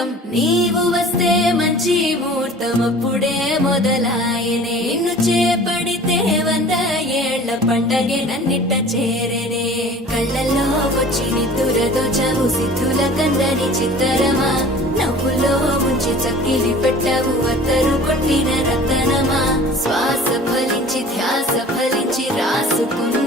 ముహూర్తం నీవు వస్తే మంచి ముహూర్తం అప్పుడే మొదలాయనే నిన్ను చేపడితే 100 ఏళ్ల పండగే నన్నిట్ట చేరనే కళ్ళల్లో వచ్చి నిద్దురతో చవు సిద్ధుల కందని చిత్తరమా నవ్వులో ముంచి చక్కిలి పెట్టావు అత్తరు కొట్టిన రతనమా శ్వాస ఫలించి ధ్యాస ఫలించి రాసుకున్న